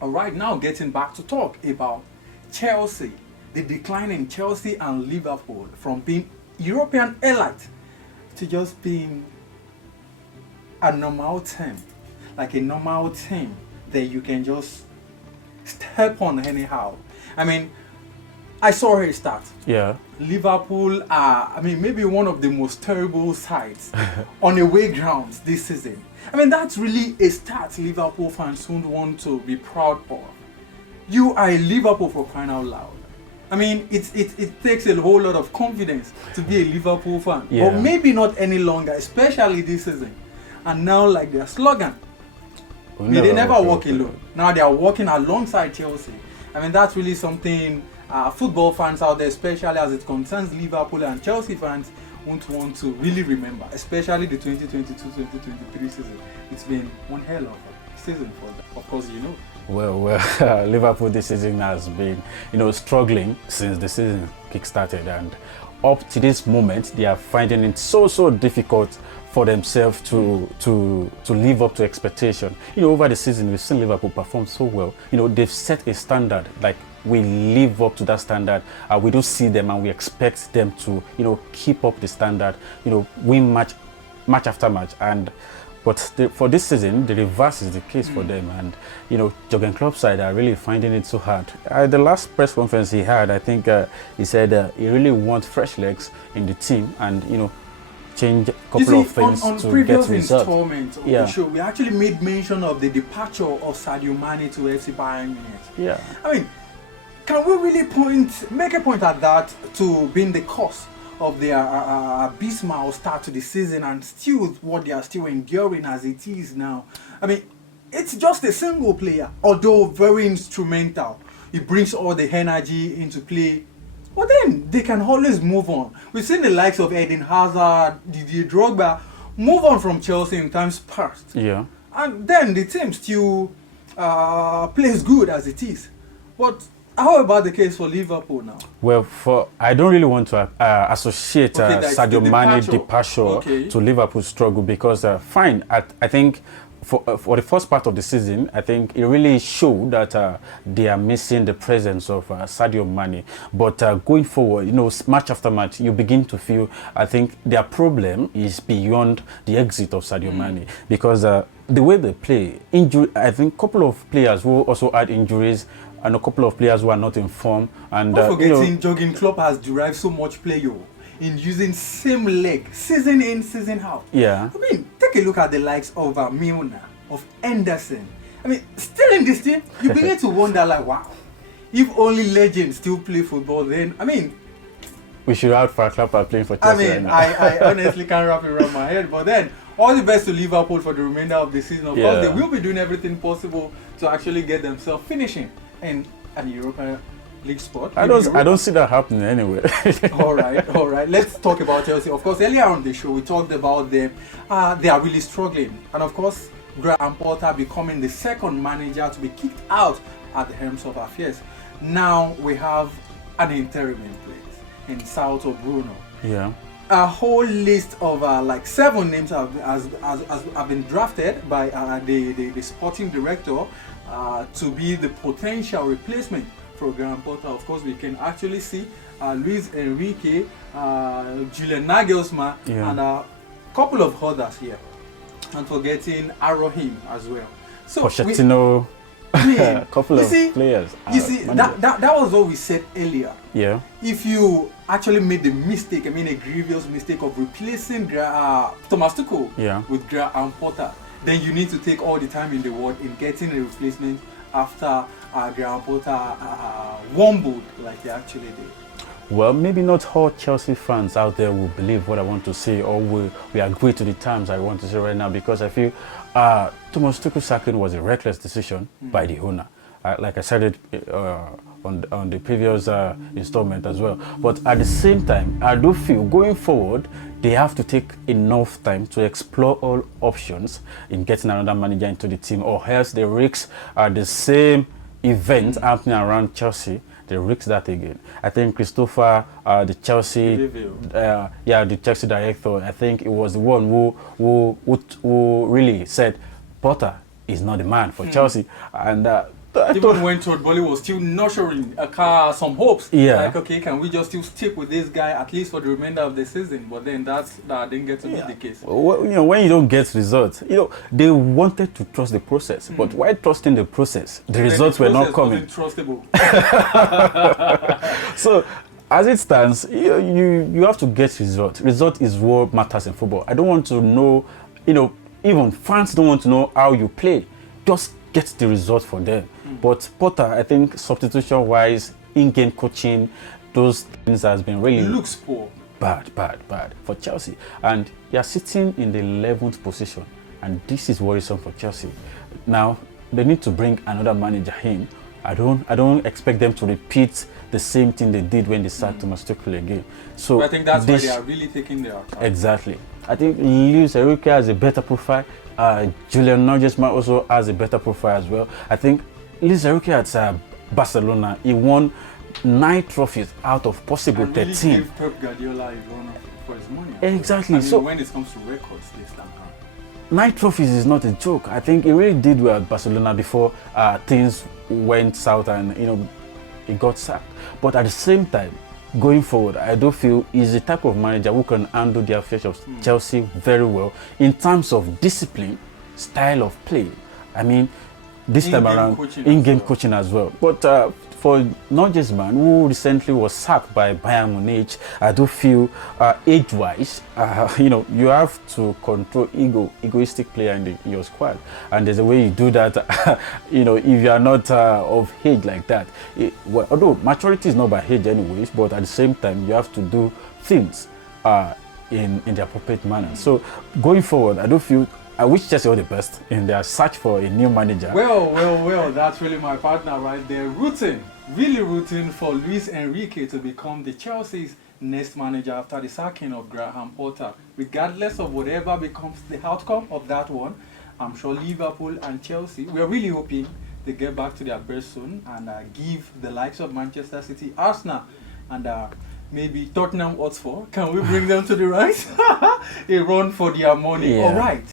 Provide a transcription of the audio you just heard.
All right, now getting back to talk about Chelsea, the decline in Chelsea and Liverpool from being European elite to just being a normal team, like a normal team that you can just step on anyhow. I mean, I saw her start. Yeah. Liverpool are, I mean, maybe one of the most terrible sides on away grounds this season. I mean, that's really a start Liverpool fans would want to be proud of. You are a Liverpool for crying out loud. I mean, it takes a whole lot of confidence to be a Liverpool fan. Yeah. But maybe not any longer, especially this season. And now, like their slogan, they never walk alone. Now they are walking alongside Chelsea. I mean, that's really something football fans out there, especially as it concerns Liverpool and Chelsea fans, won't want to really remember, especially the 2022-2023 season. It's been one hell of a season for them. Of course, you know. Well, Liverpool this season has been, struggling since the season kick-started, and up to this moment, they are finding it so difficult for themselves to live up to expectation. Over the season, we've seen Liverpool perform so well. They've set a standard, like we live up to that standard. We do see them and we expect them to, keep up the standard, win match after match. But for this season, the reverse is the case for them. And, Jurgen Klopp's side are really finding it so hard. The last press conference he had, I think he said he really wants fresh legs in the team and, change a couple of things on to previous get results. installments of the show, we actually made mention of the departure of Sadio Mane to FC Bayern Munich. Yeah. I mean, can we really make a point at that to being the cause of their abysmal start to the season and still what they are still enduring as it is now? I mean, it's just a single player, although very instrumental. He brings all the energy into play. But then they can always move on. We've seen the likes of Eden Hazard, Didier Drogba move on from Chelsea in times past. Yeah. And then the team still plays good as it is. But how about the case for Liverpool now? Well, I don't really want to associate Sadio Mane's departure to Liverpool's struggle because, fine, I think for the first part of the season, I think it really showed that they are missing the presence of Sadio Mane. But going forward, match after match, you begin to feel, I think their problem is beyond the exit of Sadio Mane. Because the way they play, I think a couple of players who also had injuries and a couple of players who are not in form. And not forgetting, Jurgen Klopp has derived so much play in using same leg, season in, season out. Yeah. I mean, take a look at the likes of Milner, of Anderson. I mean, still in this team, you begin to wonder, like, wow, if only legends still play football, then, I mean, we should have for a Klopper playing for Chelsea. I mean, I honestly can't wrap it around my head, but then, all the best to Liverpool for the remainder of the season. Of course, they will be doing everything possible to actually get themselves finishing in an Europa League spot. I don't see that happening anyway. all right. Let's talk about Chelsea. Of course, earlier on the show, we talked about them. They are really struggling. And of course, Graham Potter becoming the second manager to be kicked out at the helm of affairs. Now we have an interim in place in South of Bruno. Yeah. A whole list of like 7 names have been drafted by the sporting director to be the potential replacement for Graham Potter. Of course, we can actually see Luis Enrique, Julian Nagelsmann, and a couple of others here. And forgetting Arohim as well. So Pochettino, a couple of players. You see, that was what we said earlier. Yeah. If you actually made the mistake, a grievous mistake of replacing Thomas Tuchel with Graham Potter, then you need to take all the time in the world in getting a replacement after Graham Potter wumbled like he actually did. Well, maybe not all Chelsea fans out there will believe what I want to say, or we agree to the terms I want to say right now, because I feel Thomas Tuchel sacking was a reckless decision by the owner. Like I said it on the previous installment as well. But at the same time, I do feel going forward, they have to take enough time to explore all options in getting another manager into the team, or else the risks are the same event happening around Chelsea. They risk that again. I think Christopher, the Chelsea director, I think it was the one who really said Potter is not the man for Chelsea, and Even when Todd Bowley was still nurturing some hopes. Yeah. Like, okay, can we just still stick with this guy at least for the remainder of the season? But then that didn't get to be the case. Well, when you don't get results, they wanted to trust the process. But while trusting the process, the results were not coming. Trustable. So, as it stands, you have to get results. Result is what matters in football. I don't want to know, even fans don't want to know how you play. Just get the result for them. But Potter, I think substitution-wise, in-game coaching, those things has been really... It looks poor. Bad for Chelsea. And they are sitting in the 11th position. And this is worrisome for Chelsea. Now, they need to bring another manager in. I don't expect them to repeat the same thing they did when they sacked Thomas Tuchel again. So I think that's why they are really taking their time. Exactly. I think Luis Enrique has a better profile. Julian Nagelsmann also has a better profile as well. I think Luis Enrique at Barcelona, he won 9 trophies out of possible and really 13. gave Pep Guardiola a run for his money. Exactly. So when it comes to records, they stand out. 9 trophies is not a joke. I think he really did well at Barcelona before things went south and he got sacked. But at the same time, going forward, I do feel he's the type of manager who can handle the affairs of Chelsea very well in terms of discipline, style of play. I mean, this time around, in-game coaching as well. But for Nagelsmann, who recently was sacked by Bayern Munich, I do feel age-wise, you have to control egoistic player in your squad. And there's a way you do that, if you are not of age like that. Although maturity is not by age anyways, but at the same time, you have to do things in the appropriate manner. So going forward, I do feel I wish Chelsea all the best in their search for a new manager. Well, that's really my partner right there. Really rooting for Luis Enrique to become the Chelsea's next manager after the sacking of Graham Potter. Regardless of whatever becomes the outcome of that one, I'm sure Liverpool and Chelsea, we're really hoping they get back to their best soon and give the likes of Manchester City, Arsenal, and maybe Tottenham Hotspur. Can we bring them to the right? A run for their money. Yeah. All right.